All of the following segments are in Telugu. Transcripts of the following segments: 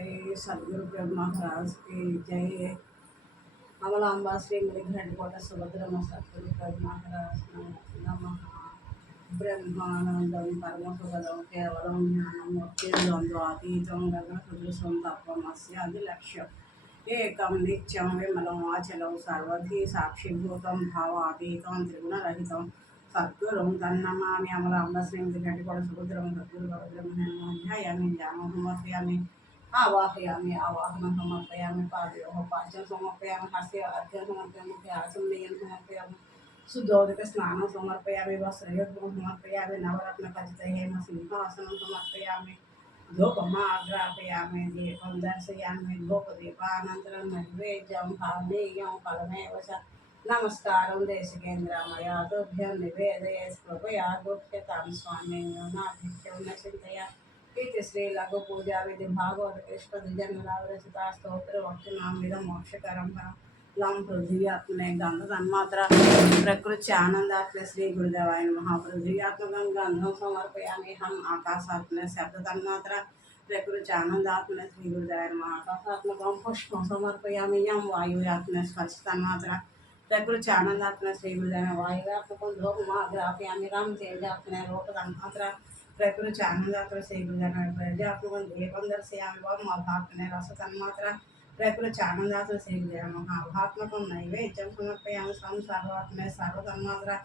जय सदगुरु ब्रह्मा महाराज की जय। अमलांबा श्री मुनिघंटकोट सुभद्रम सद्गुरु ब्रह्मा महाराज नमः। ब्रह्मानंदं परमसुखदं केवलं ज्ञानमूर्तिद्वन्द्वातीतं गगनसदृशं तत्त्वमस्यादिलक्ष्यम् एकं नित्यं विमलं अचलं सर्वधी साक्षिभूतं भावातीतं त्रिगुणरहितं सद्गुरुं तन्नमामि। अमलांबा श्री मुनिघंटकोट सुभद्रम सद्गुरु ध्यायामि ध्यानं समर्पयामि आवाहयामि आवाहनं समर्पयामि पादयोः पाद्यं समर्पयामि हस्ते अर्घ्यं समर्पयामि आचमनीयं समर्पयामि शुद्धोदक स्नानं समर्पयामि वस्त्रयोगं समर्पयामि नवरत्नखचितं हेमसिंहासनं समर्पयामि धूपमाग्रापयामि दीपं दर्शयामि धूपदीपानन्तरं नैवेद्यं पानीयं फलमेव च नमस्कारं देशिकेन्द्रामया तुभ्यं निवेदये कृपया गुह्यतां स्वामी न्यूनाधिक्यं न चिन्तया इति श्री लघु पूजा विधि भागवत कृष्ण द्विजन्मलावरचिता स्तोत्र भक्तिनामिदं मोक्षकरं परं लम पृथ्वीआत्मने गंध तन्मात्रा प्रकृति आनंदात्म श्री गुरुदेवाय नमः। पृथ्वीआत्मकं गंधं समर्पयामि हम आकाशात्मने शब्द तन्मात्रा प्रकृति आनंदात्मने श्री गुरुदेवाय नमः। आकाशात्मकं पुष्पं समर्पयामि यं वायुयात्मने स्पर्श तन्मात्रा प्रकृति आनंदात्मने श्री गुरुदेवाय वायुयात्मकं धूपमाग्रापयामि रं तेजात्मने लोक तन्मात्रा प्रकृति आनंदात्मने श्री गुरुदेवाय प्रजात्मकं दीपं दर्शयामि वं अभात्मने रस तन्मात्रा प्रकृति आनंदात्म श्री महाभात्मकं नैवेद्यं समर्पयामि स्वं सर्वात्मने सर्वतन्मात्रा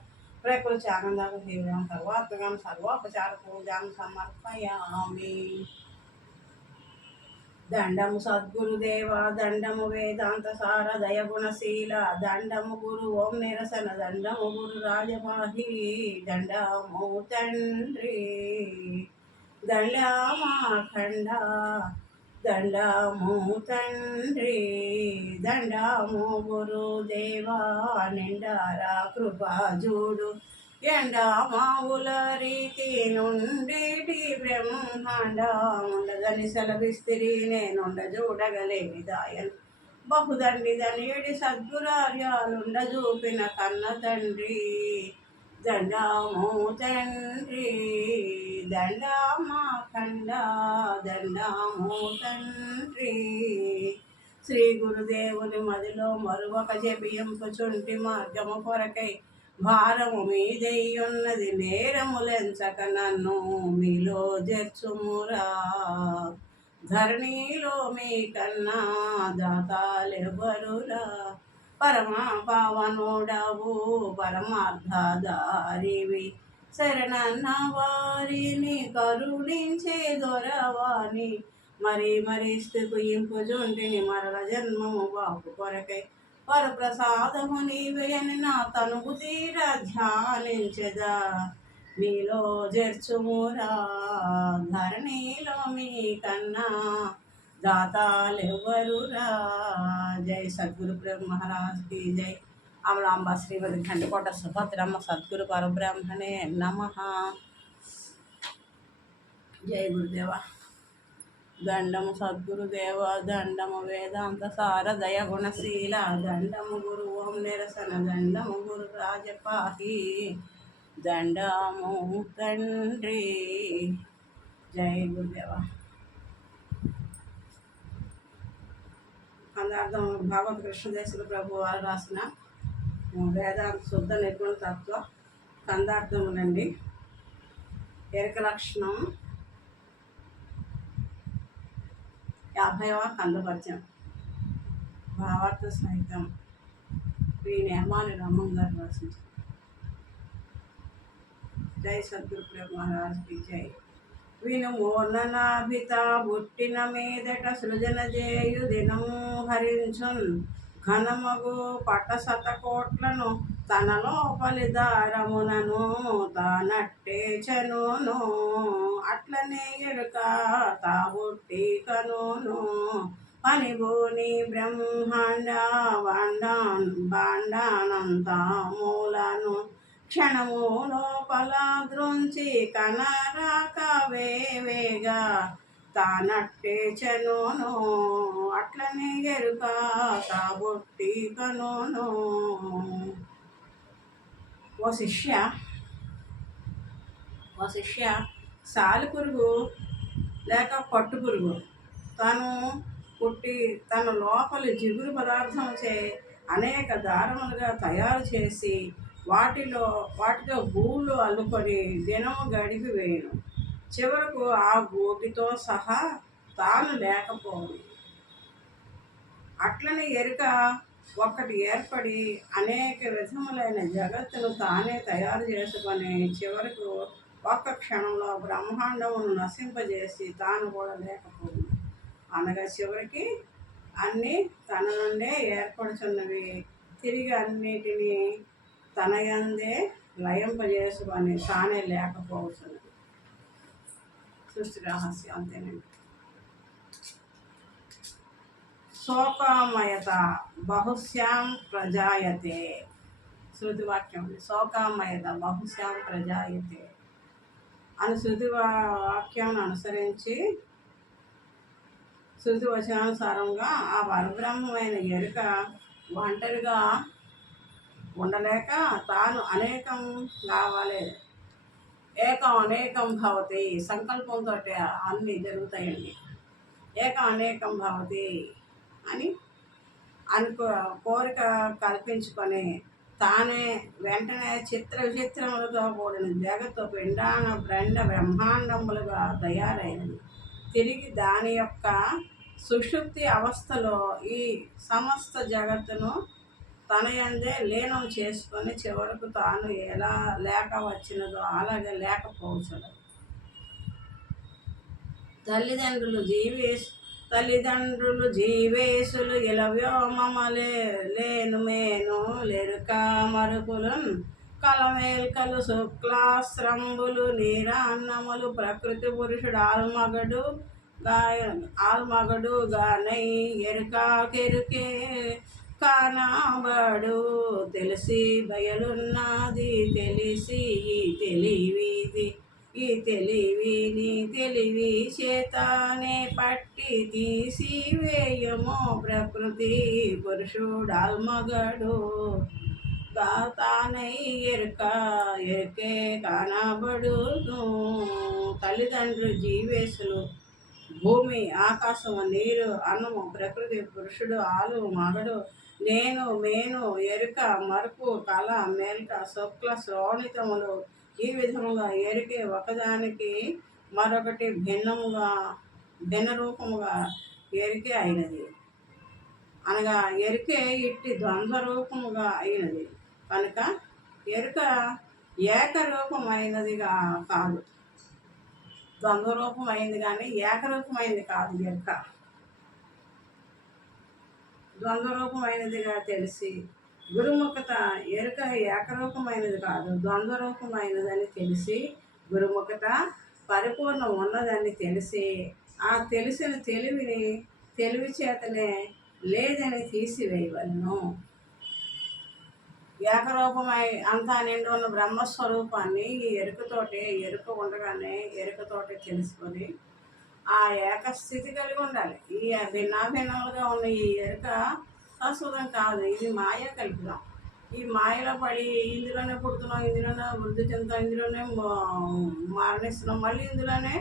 प्रकृति आनंदात्म श्री सर्वात्मकं सर्वोपचार पूजां समर्पयामि। దండము సద్గురుదేవ దండము వేదాంత సార దయ గుణశీల దండము గురు ఓం నిరసన దండము గురు రాజపాహి దండము తండ్రి దండమాఖండ దండము తండ్రి దండము గురుదేవా నిండారా కృపా చూడు ఎండమావుల రీతి నుండి బ్రహ్మాండ ఉండదని సెలవిస్తిరి నేనుండ చూడగలేని దాయన్ బహుదండి దనియడి సద్గురార్యాలుండ చూపిన కన్న తండ్రి దండము తండ్రి దండమాఖండ దండము తండ్రి శ్రీ గురుదేవుని మదిలో మరువక జపించుచుంటి మార్గము కొరకై భారము మీదయ్యున్నది నేరములెంచక నన్ను మీలో జర్చుమురా ధరణిలో మీ కన్నా దాతాలెవరురా పరమా పావనుడవు పరమార్థదారివి శరణన్న వారిని కరుణించే దొరవాణి మరి స్థితింపుచుంటిని మరల జన్మము బాపు కొరకై వరప్రసాదము నీవేని నా తనువు తీర ధ్యానించదా నీలో జర్చుమురా ధరణిలో మీ కన్నా దాతాలెవ్వరురా। జై సద్గురు బ్రహ్మ మహారాజ్ की जय। अमलांबा श्रीमती घंटकोट सुभद्रम सद्गुरु परब्रह्मणे नमः। जय गुरुदेवा। దండము సద్గురుదేవ దండము వేదాంత సార దయ గుణశీల దండము గురు ఓం నిరసన దండము గురు రాజపాహి దండము తండ్రి। జయ గురుదేవ। అందార్థం భాగవత కృష్ణదేశుల ప్రభు వారు రాసిన వేదాంత శుద్ధ నిర్గుణ తత్వ కందార్థములండి। ఎరక లక్షణం 50వ కందపద్యం భావార్థ సహితం శ్రీ నేమాని రమణ గారు రాసింది। జై సద్గురు బ్రహ్మ మహారాజ్ की जय। విను మోననాభిత బుట్టిన మీదట సృజన చేయు దినము హరించున్ ఘనమగు పట శతకోట్లను తన లోపలి దారమునను తానట్టే చనును అట్లనే ఎరుక తాబుట్టి కనును పనిభూని బ్రహ్మాండ బాండానంత మూలను క్షణము లోపల ద్రుంచి కనరాక వేవేగా తానట్టే చనును అట్లనే ఎరుక తాబొట్టి కనును। ఓ శిష్య సాలి పురుగు లేక పట్టు పురుగు తను పుట్టి తన లోపలి జిగురు పదార్థంచే అనేక దారములుగా తయారు చేసి వాటితో గూళ్ళు అల్లుకొని దినము గడిపి వేయను. చివరకు ఆ గూటితో సహా తాను లేకపోను. అట్లని ఎరుక ఒక్కటి ఏర్పడి అనేక విధములైన జగత్తును తానే తయారు చేసుకొని చివరకు ఒక్క క్షణంలో బ్రహ్మాండమును నశింపజేసి తాను కూడా లేకపోను. అనగా చివరికి అన్నీ తన నుండే ఏర్పడుచున్నవి తిరిగి అన్నిటినీ తన యందే లయింపజేసుకొని తానే లేకపోతున్నది. సృష్టి రహస్యం అంతేనండి. శోకామయత బహుశ్యాం ప్రజాయతే. శృతివాక్యం శోకామయత బహుశ్యాం ప్రజాయతే అని శృతి వాక్యాన్ని అనుసరించి శృతి వచనానుసారంగా ఆ పరబ్రహ్మమైన ఎరుక ఒంటరిగా ఉండలేక తాను అనేకం కావాలి. ఏకం అనేకం భవతి సంకల్పంతో అన్నీ జరుగుతాయండి. ఏకం అనేకం భవతి అని కోరిక కల్పించుకొని తానే వెంటనే చిత్ర విచిత్రములతో కూడిన జగత్తు పిండాన బ్రహ్మాండములుగా తయారైనది. తిరిగి దాని యొక్క సుషుప్తి అవస్థలో ఈ సమస్త జగత్తును తన యందే లీనం చేసుకొని చివరకు తాను ఎలా లేక వచ్చినదో అలాగే లేకపోవచ్చును. తల్లిదండ్రులు జీవేశులు ఇలవ్యోమలే లేను మేను లెరుక మరుపులను కలమేల్కలు శుక్లాశ్రంబులు నీరాన్నములు ప్రకృతి పురుషుడు ఆల్మగడు గానై ఎరుకాకెరుకే కానాబడు తెలిసి బయలున్నది తెలిసి ఈ తెలివి చేతానే పట్టి తీసివేయము ప్రకృతి పురుషుడాల్మగడు తానై ఎరుకే కానబడును. తల్లిదండ్రులు జీవేశులు భూమి ఆకాశము నీరు అన్నము ప్రకృతి పురుషుడు ఆలు మగడు నేను మేను ఎరుక మరుపు కళ మేల్క శుక్ల శ్రోణితములు ఈ విధముగా ఎరికే ఒకదానికి మరొకటి భిన్న రూపముగా ఎరికే అయినది. అనగా ఎరికే ఇట్టి ద్వంద్వ రూపముగా అయినది కనుక ఎరుక ఏకరూపమైనదిగా కాదు. ద్వంద్వరూపమైంది కానీ ఏకరూపమైనది కాదు. ఎరుక ద్వంద్వరూపమైనదిగా తెలిసి గురుముఖత ఎరుక ఏకరూపమైనది కాదు ద్వంద్వరూపమైనదని తెలిసి గురుముఖత పరిపూర్ణం ఉన్నదని తెలిసి ఆ తెలిసిన తెలివి చేతనే లేదని తీసివేయవలను. ఏకరూపమై అంతా నిండి ఉన్న బ్రహ్మస్వరూపాన్ని ఈ ఎరుక ఉండగానే ఎరుకతోటే తెలుసుకొని ఆ ఏకస్థితి కలిగి ఉండాలి. ఈ భిన్నాభిన్నములుగా ఉన్న ఈ ఎరుక శాశ్వతం కాదు. ఇది మాయ కల్పితం. ఈ మాయలో పడి ఇందులోనే పుడుతున్నాం, ఇందులోనే వృద్ధి చెందుతాం, ఇందులోనే మరణిస్తున్నాం, మళ్ళీ ఇందులోనే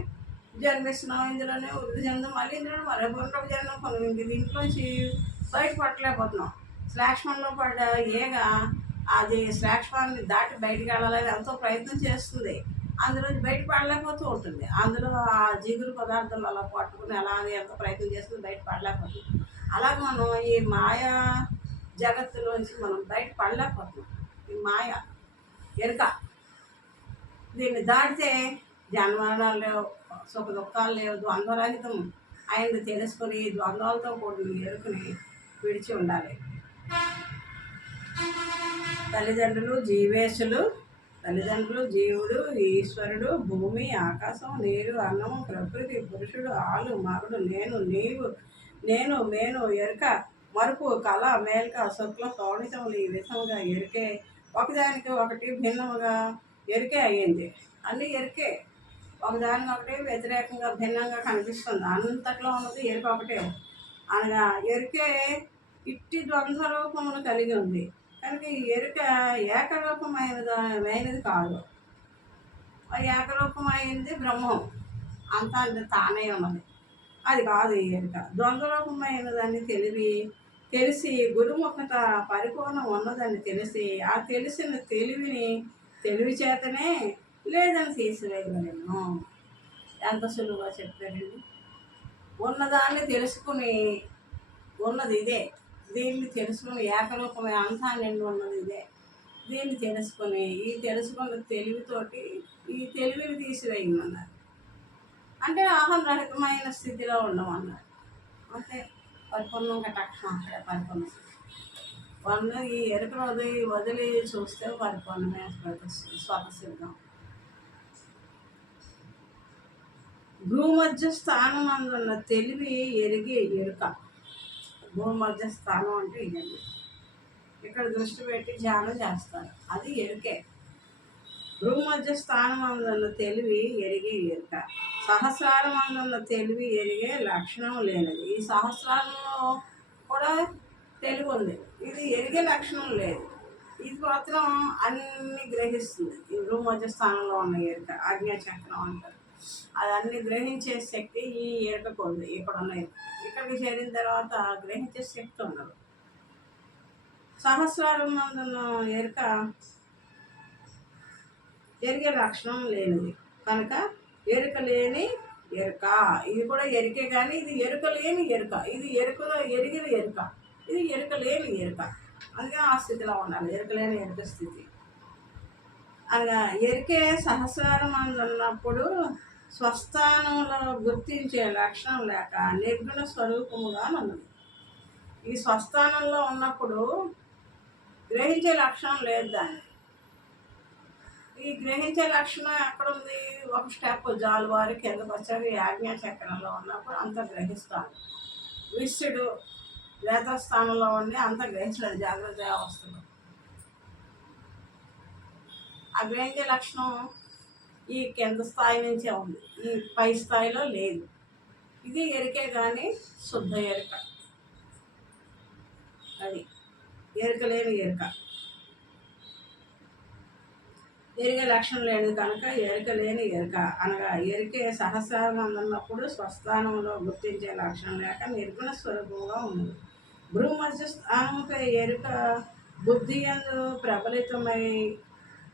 జన్మిస్తున్నాం, ఇందులోనే వృద్ధి చెందాం, మళ్ళీ ఇందులోనే మరి పునరపు జన్మం కొను. ఇంక దీంట్లోంచి బయటపడలేకపోతున్నాం. శ్లాష్మంలో పడ్డ ఏగ అది శ్లాష్మాన్ని దాటి బయటికి వెళ్ళాలని ఎంతో ప్రయత్నం చేస్తుంది. అందులో బయటపడలేకపోతూ ఉంటుంది. అందులో ఆ జిగురు పదార్థాలు అలా పట్టుకుని అలా ఎంత ప్రయత్నం చేస్తుంది బయటపడలేకపోతుంది. అలాగే మనం ఈ మాయా జగత్తులోంచి మనం బయటపడలేకపోతున్నాం. ఈ మాయ ఎరుక దీన్ని దాటితే జన్మరణాలు లేవు, సుఖ దుఃఖాలు లేవు, ద్వంద్వరహితం ఆయన తెలుసుకొని ద్వంద్వాలతో కూడిన ఎరుకని విడిచి ఉండాలి. తల్లిదండ్రులు జీవుడు ఈశ్వరుడు భూమి ఆకాశం నీరు అన్నము ప్రకృతి పురుషుడు ఆలు మగడు నేను మేను ఎరుక మరుపు కళ మేల్క శుక్ల శోణితములు ఈ విధముగా ఎరికే ఒకదానికి ఒకటి భిన్నముగా ఎరికే అయ్యింది. అన్నీ ఎరికే ఒకదానికి ఒకటి వ్యతిరేకంగా భిన్నంగా కనిపిస్తుంది. అంతట్లో ఉన్నది ఎరుక ఒకటే. అనగా ఎరికే ఇట్టి ద్వంద్వ రూపమును కలిగి ఉంది కనుక ఈ ఎరుక ఏకరూపమైనది కాదు. ఏకరూపమైంది బ్రహ్మం అంతా తానే ఉన్నది. అది కాదు ఈ ఎరుక. ద్వంద్వరూపమైనదని తెలిసి గురుముఖత పరిపూర్ణం ఉన్నదని తెలిసి ఆ తెలిసిన తెలివి చేతనే లేదని తీసివేయగలను. ఎంత సులువుగా చెప్పారండి. ఉన్నదాన్ని తెలుసుకుని ఉన్నది ఇదే, దీన్ని తెలుసుకుని ఏకరూపమే అంతా నిండి ఉన్నది ఇదే, దీన్ని తెలుసుకుని ఈ తెలుసుకున్న తెలివితోటి ఈ తెలివిని తీసివేయమన్నారు. అంటే అహం రహితమైన స్థితిలో ఉండమన్నారు. అంతే, పరిపూర్ణంగా తక్షణం అక్కడే పరిపూర్ణ స్థితి. ఈ ఎరుకను వదిలి చూస్తే పరిపూర్ణమే స్వతసిద్ధం. భూమధ్య స్థానం అందున్న తెలివి ఎరిగి ఎరుక. భూమధ్య స్థానం అంటే ఇదండి. ఇక్కడ దృష్టి పెట్టి ధ్యానం చేస్తారు, అది ఎరుకే. భూమధ్య స్థానం అందున్న తెలివి ఎరిగే ఎరుక. సహస్రారం అందున్న తెలివి ఎరిగే లక్షణం లేనిది. ఈ సహస్రారంలో కూడా తెలివి ఉంది, ఇది ఎరిగే లక్షణం లేదు. ఇది మాత్రం అన్ని గ్రహిస్తుంది. ఈ భూమధ్య స్థానంలో ఉన్న ఎరుక ఆజ్ఞాచక్రం అంటారు. అది అన్ని గ్రహించే శక్తి ఈ ఎరుకకు ఉంది. ఇక్కడ ఉన్న ఇక్కడికి చేరిన తర్వాత గ్రహించే శక్తి ఉండదు. సహస్రారం అందున్న ఎరుక ఎరిగే లక్షణం లేనిది కనుక ఎరుక లేని ఎరుక. ఇది కూడా ఎరికే, కానీ ఇది ఎరుక లేని ఎరుక. ఇది ఎరుకలో ఎరిగిన ఎరుక, ఇది ఎరుక లేని ఎరుక. అందుకని ఆ స్థితిలో ఉండాలి, ఎరుక లేని ఎరుక స్థితి. అనగా ఎరికే సహస్రారం ఉన్నప్పుడు స్వస్థానంలో గుర్తించే లక్షణం లేక నిర్గుణ స్వరూపముగా ఉన్నది. ఈ స్వస్థానంలో ఉన్నప్పుడు గ్రహించే లక్షణం లేదు దాన్ని. ఈ గ్రహించే లక్షణం ఎక్కడుంది? ఒక స్టెప్ జాలువారి కిందకు వచ్చాక ఆజ్ఞాచక్రంలో ఉన్నప్పుడు అంత గ్రహిస్తాడు. విశ్వడు వేదస్థానంలో ఉండి అంత గ్రహించలేదు జాగ్రత్త అవస్థలో. ఆ గ్రహించే లక్షణం ఈ కింద స్థాయి నుంచే ఉంది, ఈ పై స్థాయిలో లేదు. ఇది ఎరికే కానీ శుద్ధ ఎరుక. అది ఎరుక లేని ఎరుక, ఎరిగే లక్షణం లేనిది కనుక ఎరుక లేని ఎరుక. అనగా ఎరికే సహస్రారం అందున్నప్పుడు స్వస్థానంలో గుర్తించే లక్షణం లేక నిర్గుణ స్వరూపంగా ఉంది. భూమధ్య స్థానముపై ఎరుక బుద్ధి యందు ప్రబలితమై